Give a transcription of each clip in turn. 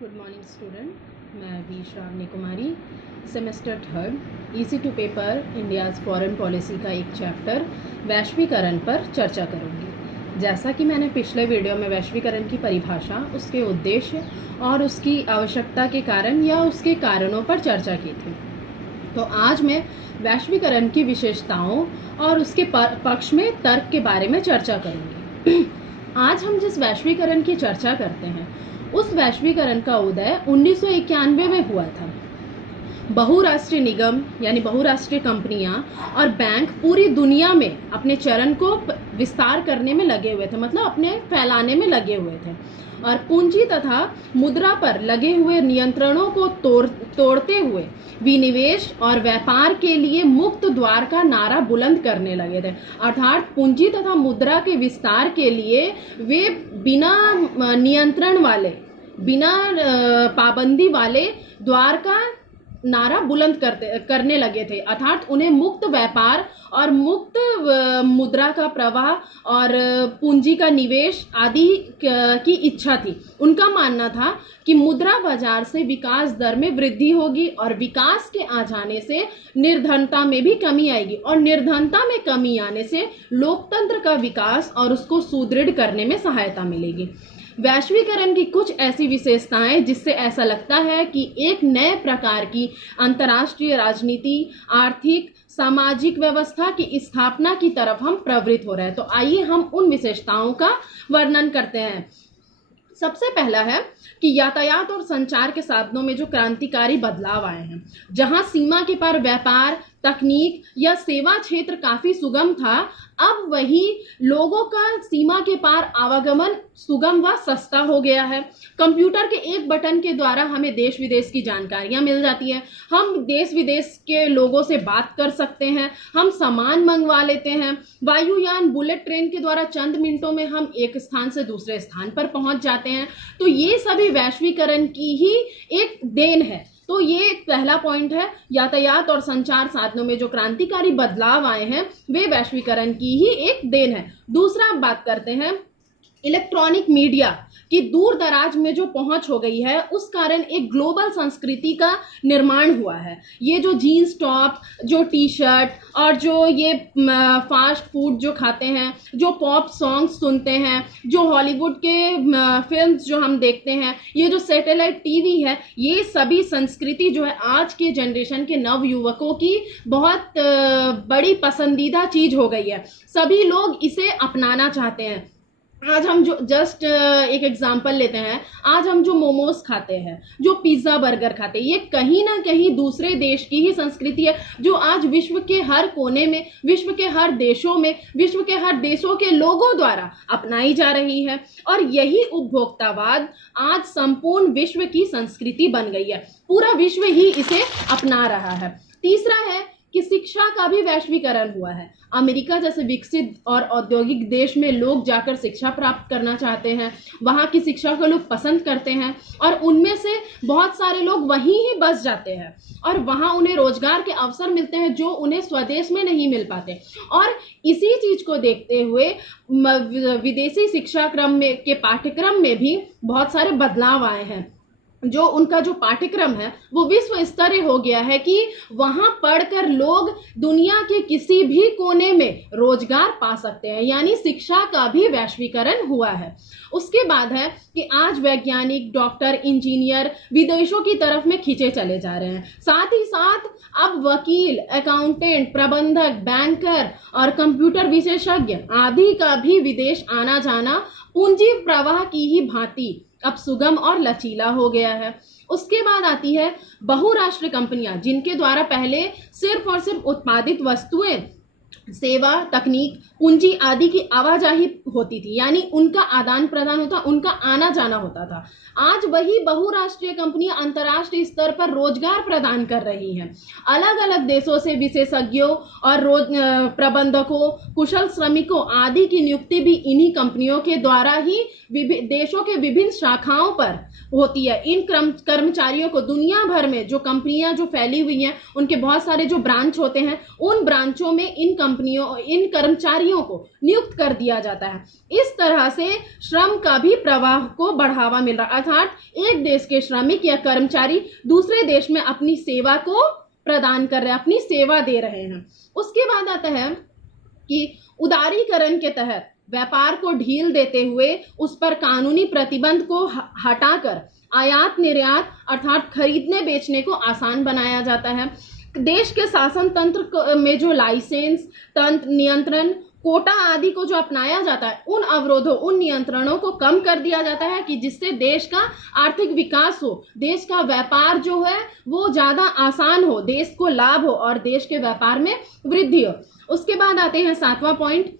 Good morning student, मैं अभी Shravani Kumari, semester third, EC2 paper India's foreign policy का एक चैप्टर वैश्वीकरण पर चर्चा करूँगी। जैसा कि मैंने पिछले वीडियो में वैश्वीकरण की परिभाषा, उसके उद्देश्य और उसकी आवश्यकता के कारण या उसके कारणों पर चर्चा की थी, तो आज मैं वैश्वीकरण की विशेषताओं और उसके पक्ष में तर्क के बारे में चर्चा करूँगी। आज हम जिस वैश्वीकरण की चर्चा करते हैं उस वैश्वीकरण का उदय 1991 में हुआ था। बहुराष्ट्रीय निगम यानी बहुराष्ट्रीय कंपनियां और बैंक पूरी दुनिया में अपने चरण को विस्तार करने में लगे हुए थे, मतलब अपने फैलाने में लगे हुए थे, और पूंजी तथा मुद्रा पर लगे हुए नियंत्रणों को तोड़ते हुए विनिवेश और व्यापार के लिए मुक्त द्वार का नारा बुलंद करने लगे थे। अर्थात पूंजी तथा मुद्रा के विस्तार के लिए वे बिना नियंत्रण वाले, बिना पाबंदी वाले द्वार का नारा बुलंद करने लगे थे। अर्थात उन्हें मुक्त व्यापार और मुक्त मुद्रा का प्रवाह और पूंजी का निवेश आदि की इच्छा थी। उनका मानना था कि मुद्रा बाजार से विकास दर में वृद्धि होगी और विकास के आ जाने से निर्धनता में भी कमी आएगी, और निर्धनता में कमी आने से लोकतंत्र का विकास और उसको सुदृढ़ करने में सहायता मिलेगी। वैश्वीकरण की कुछ ऐसी विशेषताएं जिससे ऐसा लगता है कि एक नए प्रकार की अंतर्राष्ट्रीय राजनीति, आर्थिक, सामाजिक व्यवस्था की स्थापना की तरफ हम प्रवृत्त हो रहे हैं। तो आइए हम उन विशेषताओं का वर्णन करते हैं। सबसे पहला है कि यातायात और संचार के साधनों में जो क्रांतिकारी बदलाव आए हैं। जहां सीमा के पार व्यापार, तकनीक या सेवा क्षेत्र काफी सुगम था, अब वही लोगों का सीमा के पार आवागमन सुगम व सस्ता हो गया है। कंप्यूटर के एक बटन के द्वारा हमें देश विदेश की जानकारियां मिल जाती है, हम देश विदेश के लोगों से बात कर सकते हैं, हम सामान मंगवा लेते हैं। वायुयान, बुलेट ट्रेन के द्वारा चंद मिनटों में हम एक स्थान से दूसरे स्थान पर पहुंच जाते हैं। तो ये सभी वैश्वीकरण की ही एक देन है। तो ये पहला पॉइंट है, यातायात और संचार साधनों में जो क्रांतिकारी बदलाव आए हैं वे वैश्वीकरण की ही एक देन है। दूसरा बात करते हैं इलेक्ट्रॉनिक मीडिया की दूर दराज में जो पहुंच हो गई है, उस कारण एक ग्लोबल संस्कृति का निर्माण हुआ है। ये जो जीन्स टॉप, जो टी शर्ट और जो ये फास्ट फूड जो खाते हैं, जो पॉप सॉन्ग्स सुनते हैं, जो हॉलीवुड के फिल्म्स जो हम देखते हैं, ये जो सैटेलाइट टीवी है, ये सभी संस्कृति जो है आज के जनरेशन के नव युवकों की बहुत बड़ी पसंदीदा चीज हो गई है। सभी लोग इसे अपनाना चाहते हैं। आज हम जो जस्ट एक एग्जांपल लेते हैं, आज हम जो मोमोज खाते हैं, जो पिज्ज़ा बर्गर खाते हैं, ये कहीं ना कहीं दूसरे देश की ही संस्कृति है जो आज विश्व के हर कोने में, विश्व के हर देशों में, विश्व के हर देशों के लोगों द्वारा अपनाई जा रही है। और यही उपभोक्तावाद आज संपूर्ण विश्व की संस्कृति बन गई है, पूरा विश्व ही इसे अपना रहा है। तीसरा है कि शिक्षा का भी वैश्वीकरण हुआ है। अमेरिका जैसे विकसित और औद्योगिक देश में लोग जाकर शिक्षा प्राप्त करना चाहते हैं, वहाँ की शिक्षा को लोग पसंद करते हैं, और उनमें से बहुत सारे लोग वहीं ही बस जाते हैं और वहाँ उन्हें रोजगार के अवसर मिलते हैं जो उन्हें स्वदेश में नहीं मिल पाते। और इसी चीज को देखते हुए विदेशी शिक्षा क्रम में के पाठ्यक्रम में भी बहुत सारे बदलाव आए हैं। जो उनका जो पाठ्यक्रम है वो विश्व स्तरीय हो गया है कि वहां पढ़कर लोग दुनिया के किसी भी कोने में रोजगार पा सकते हैं, यानी शिक्षा का भी वैश्वीकरण हुआ है। उसके बाद है कि आज वैज्ञानिक, डॉक्टर, इंजीनियर विदेशों की तरफ में खींचे चले जा रहे हैं। साथ ही साथ अब वकील, अकाउंटेंट, प्रबंधक, बैंकर और कंप्यूटर विशेषज्ञ आदि का भी विदेश आना जाना पूंजी प्रवाह की ही भांति अब सुगम और लचीला हो गया है। उसके बाद आती है बहुराष्ट्रीय कंपनियां, जिनके द्वारा पहले सिर्फ और सिर्फ उत्पादित वस्तुएं, सेवा, तकनीक, पूंजी आदि की आवाजाही होती थी, यानी उनका आदान प्रदान होता, उनका आना जाना होता था। आज वही बहुराष्ट्रीय कंपनियां अंतर्राष्ट्रीय स्तर पर रोजगार प्रदान कर रही हैं। अलग अलग देशों से विशेषज्ञों और प्रबंधकों, कुशल श्रमिकों आदि की नियुक्ति भी इन्हीं कंपनियों के द्वारा ही देशों के विभिन्न शाखाओं पर होती है। इन कर्मचारियों को दुनिया भर में जो कंपनियां जो फैली हुई हैं, उनके बहुत सारे जो ब्रांच होते हैं, उन ब्रांचों में इन कंपनियों, इन कर्मचारियों को नियुक्त कर दिया जाता है। इस तरह से श्रम का भी प्रवाह को बढ़ावा मिल रहा है, अर्थात एक देश के श्रमिक या कर्मचारी दूसरे देश में अपनी सेवा को प्रदान कर रहे हैं, अपनी सेवा दे रहे हैं। उसके बाद आता है कि उदारीकरण के तहत व्यापार को ढील देते हुए उस पर कानूनी प्रतिबंध को हटाकर आयात निर्यात अर्थात खरीदने बेचने को आसान बनाया जाता है। देश के शासन तंत्र में जो लाइसेंस तंत्र, नियंत्रण, कोटा आदि को जो अपनाया जाता है, उन अवरोधों, उन नियंत्रणों को कम कर दिया जाता है कि जिससे देश का आर्थिक विकास हो, देश का व्यापार जो है वो ज्यादा आसान हो, देश को लाभ हो और देश के व्यापार में वृद्धि हो। उसके बाद आते हैं 7वां पॉइंट,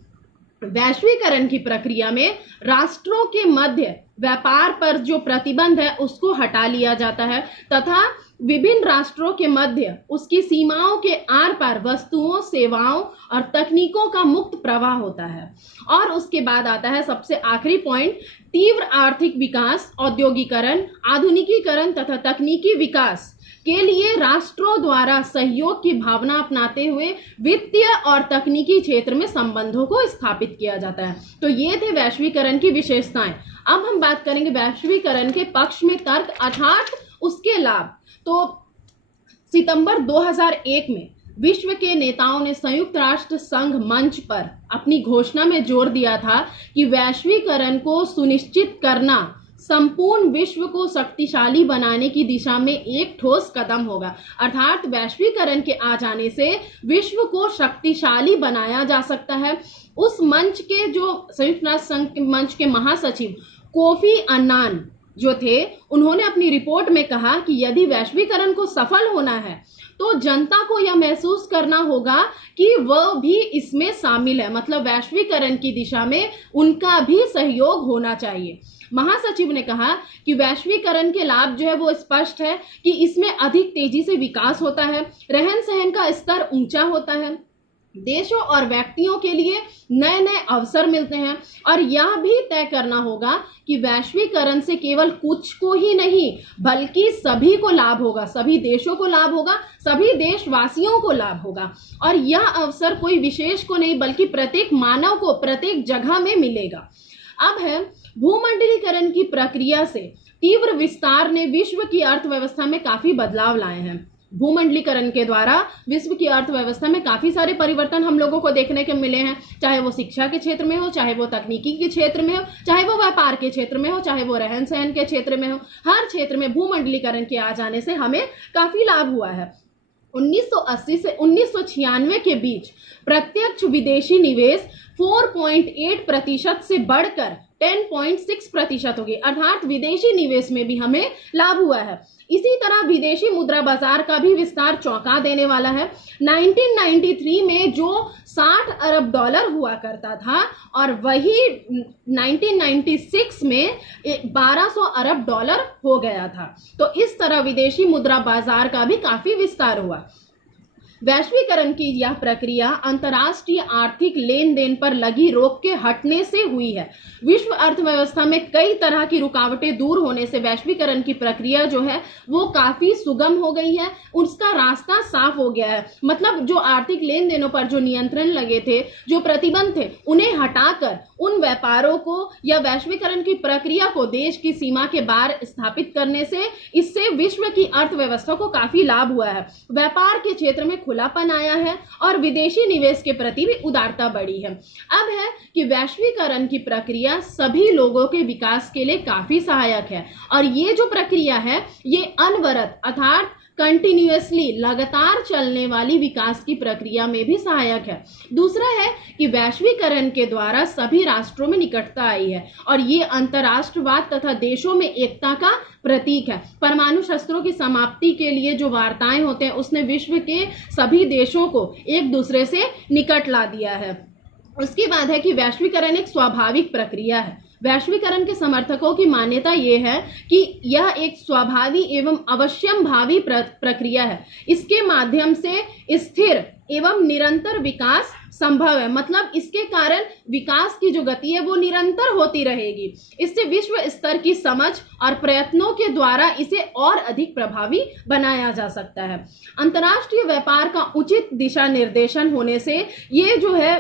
वैश्वीकरण की प्रक्रिया में राष्ट्रों के मध्य व्यापार पर जो प्रतिबंध है उसको हटा लिया जाता है तथा विभिन्न राष्ट्रों के मध्य उसकी सीमाओं के आर पार वस्तुओं, सेवाओं और तकनीकों का मुक्त प्रवाह होता है। और उसके बाद आता है सबसे आखिरी पॉइंट, तीव्र आर्थिक विकास, औद्योगिकरण, आधुनिकीकरण तथा तकनीकी विकास के लिए राष्ट्रों द्वारा सहयोग की भावना अपनाते हुए वित्तीय और तकनीकी क्षेत्र में संबंधों को स्थापित किया जाता है। तो ये थे वैश्वीकरण की विशेषताएं। अब हम बात करेंगे वैश्वीकरण के पक्ष में तर्क अर्थात उसके लाभ। तो सितंबर 2001 में विश्व के नेताओं ने संयुक्त राष्ट्र संघ मंच पर अपनी घोषणा में जोर दिया था कि वैश्वीकरण को सुनिश्चित करना संपूर्ण विश्व को शक्तिशाली बनाने की दिशा में एक ठोस कदम होगा। अर्थात वैश्वीकरण के आ जाने से विश्व को शक्तिशाली बनाया जा सकता है। उस मंच के जो संयुक्त राष्ट्र संघ के मंच के महासचिव कोफी अन्नान जो थे, उन्होंने अपनी रिपोर्ट में कहा कि यदि वैश्वीकरण को सफल होना है तो जनता को यह महसूस करना होगा कि वह भी इसमें शामिल है, मतलब वैश्वीकरण की दिशा में उनका भी सहयोग होना चाहिए। महासचिव ने कहा कि वैश्वीकरण के लाभ जो है वो स्पष्ट है कि इसमें अधिक तेजी से विकास होता है, रहन सहन का स्तर ऊंचा होता है, देशों और व्यक्तियों के लिए नए नए अवसर मिलते हैं और यह भी तय करना होगा कि वैश्वीकरण से केवल कुछ को ही नहीं बल्कि सभी को लाभ होगा, सभी देशों को लाभ होगा, सभी देशवासियों को लाभ होगा और यह अवसर कोई विशेष को नहीं बल्कि प्रत्येक मानव को प्रत्येक जगह में मिलेगा। अब है भूमंडलीकरण की प्रक्रिया से तीव्र विस्तार ने विश्व की अर्थव्यवस्था में काफी बदलाव लाए हैं। भूमंडलीकरण के द्वारा विश्व की अर्थव्यवस्था में काफी सारे परिवर्तन हम लोगों को देखने के मिले हैं, चाहे वो शिक्षा के क्षेत्र में हो, चाहे वो तकनीकी के क्षेत्र में हो, चाहे वो व्यापार के क्षेत्र में हो, चाहे वो रहन सहन के क्षेत्र में हो। हर क्षेत्र में भूमंडलीकरण के आ जाने से हमें काफी लाभ हुआ है। 1980 से 1996 के बीच प्रत्यक्ष विदेशी निवेश 4.8% से बढ़कर 10.6% हो गई, अर्थात विदेशी निवेश में भी हमें लाभ हुआ है। इसी तरह विदेशी मुद्रा बाजार का भी विस्तार चौंका देने वाला है। 1993 में जो 60 अरब डॉलर हुआ करता था और वही 1996 में 1200 अरब डॉलर हो गया था। तो इस तरह विदेशी मुद्रा बाजार का भी काफी विस्तार हुआ। वैश्वीकरण की यह प्रक्रिया अंतर्राष्ट्रीय आर्थिक लेन देन पर लगी रोक के हटने से हुई है। विश्व अर्थव्यवस्था में कई तरह की रुकावटें दूर होने से वैश्वीकरण की प्रक्रिया जो है वो काफी सुगम हो गई है, उसका रास्ता साफ हो गया है। मतलब जो आर्थिक लेन देनों पर जो नियंत्रण लगे थे, जो प्रतिबंध थे, उन्हें हटाकर उन व्यापारों को या वैश्वीकरण की प्रक्रिया को देश की सीमा के बाहर स्थापित करने से इससे विश्व की अर्थव्यवस्था को काफी लाभ हुआ है। व्यापार के क्षेत्र में खुलापन आया है और विदेशी निवेश के प्रति भी उदारता बढ़ी है। अब है कि वैश्वीकरण की प्रक्रिया सभी लोगों के विकास के लिए काफी सहायक है और ये जो प्रक्रिया है ये अनवरत अर्थात कंटिन्यूअसली लगातार चलने वाली विकास की प्रक्रिया में भी सहायक है। दूसरा है कि वैश्वीकरण के द्वारा सभी राष्ट्रों में निकटता आई है और ये अंतर्राष्ट्रवाद तथा देशों में एकता का प्रतीक है। परमाणु शस्त्रों की समाप्ति के लिए जो वार्ताएं होते हैं उसने विश्व के सभी देशों को एक दूसरे से निकट ला दिया है। उसके बाद है कि वैश्वीकरण एक स्वाभाविक प्रक्रिया है। वैश्वीकरण के समर्थकों की मान्यता यह है कि यह एक स्वाभाविक एवं अवश्यंभावी प्रक्रिया है। इसके माध्यम से स्थिर एवं निरंतर विकास संभव है, मतलब इसके कारण विकास की जो गति है वो निरंतर होती रहेगी। इससे विश्व स्तर की समझ और प्रयत्नों के द्वारा इसे और अधिक प्रभावी बनाया जा सकता है। अंतर्राष्ट्रीय व्यापार का उचित दिशा निर्देशन होने से ये जो है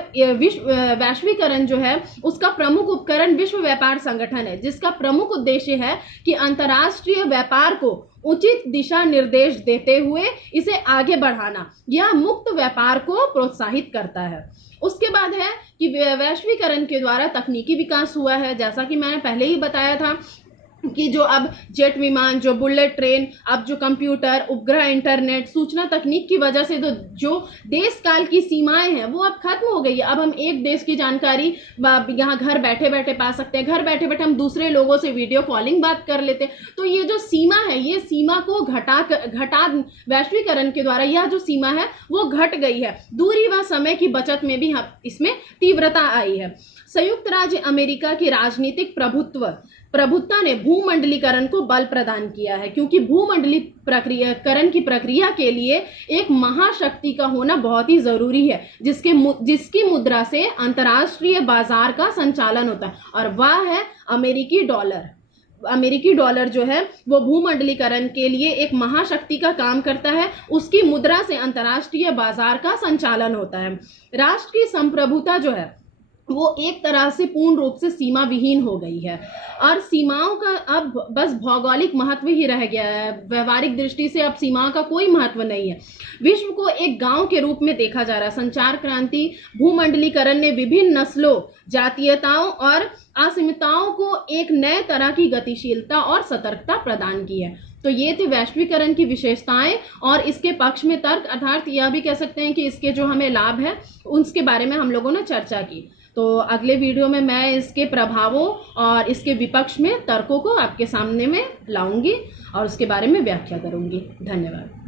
वैश्वीकरण जो है उसका प्रमुख उपकरण विश्व व्यापार संगठन है, जिसका प्रमुख उद्देश्य है कि अंतर्राष्ट्रीय व्यापार को उचित दिशा निर्देश देते हुए इसे आगे बढ़ाना, यह मुक्त व्यापार को प्रोत्साहित करता है। उसके बाद है कि वैश्वीकरण के द्वारा तकनीकी विकास हुआ है, जैसा कि मैंने पहले ही बताया था कि जो अब जेट विमान, जो बुलेट ट्रेन, अब जो कंप्यूटर, उपग्रह, इंटरनेट, सूचना तकनीक की वजह से तो जो देश काल की सीमाएं हैं वो अब खत्म हो गई है। अब हम एक देश की जानकारी यहाँ घर बैठे बैठे पा सकते हैं, घर बैठे बैठे हम दूसरे लोगों से वीडियो कॉलिंग बात कर लेते हैं। तो ये जो सीमा है, ये सीमा को घटा वैश्वीकरण के द्वारा यह जो सीमा है वो घट गई है। दूरी व समय की बचत में भी इसमें तीव्रता आई है। संयुक्त राज्य अमेरिका की राजनीतिक प्रभुत्ता ने भूमंडलीकरण को बल प्रदान किया है, क्योंकि भूमंडलीकरण की प्रक्रिया के लिए एक महाशक्ति का होना बहुत ही जरूरी है, जिसकी मुद्रा से अंतर्राष्ट्रीय बाजार का संचालन होता है, और वह है अमेरिकी डॉलर। अमेरिकी डॉलर जो है वो भूमंडलीकरण के लिए एक महाशक्ति का काम करता है, उसकी मुद्रा से अंतर्राष्ट्रीय बाजार का संचालन होता है। राष्ट्र की संप्रभुता जो है वो एक तरह से पूर्ण रूप से सीमा विहीन हो गई है, और सीमाओं का अब बस भौगोलिक महत्व ही रह गया है। व्यवहारिक दृष्टि से अब सीमाओं का कोई महत्व नहीं है। विश्व को एक गांव के रूप में देखा जा रहा है। संचार क्रांति, भूमंडलीकरण ने विभिन्न नस्लों, जातीयताओं और असीमताओं को एक नए तरह की गतिशीलता और सतर्कता प्रदान की है। तो ये थे वैश्वीकरण की विशेषताएं और इसके पक्ष में तर्क, अर्थात यह भी कह सकते हैं कि इसके जो हमें लाभ है उसके बारे में हम लोगों ने चर्चा की। तो अगले वीडियो में मैं इसके प्रभावों और इसके विपक्ष में तर्कों को आपके सामने में लाऊंगी और उसके बारे में व्याख्या करूंगी। धन्यवाद।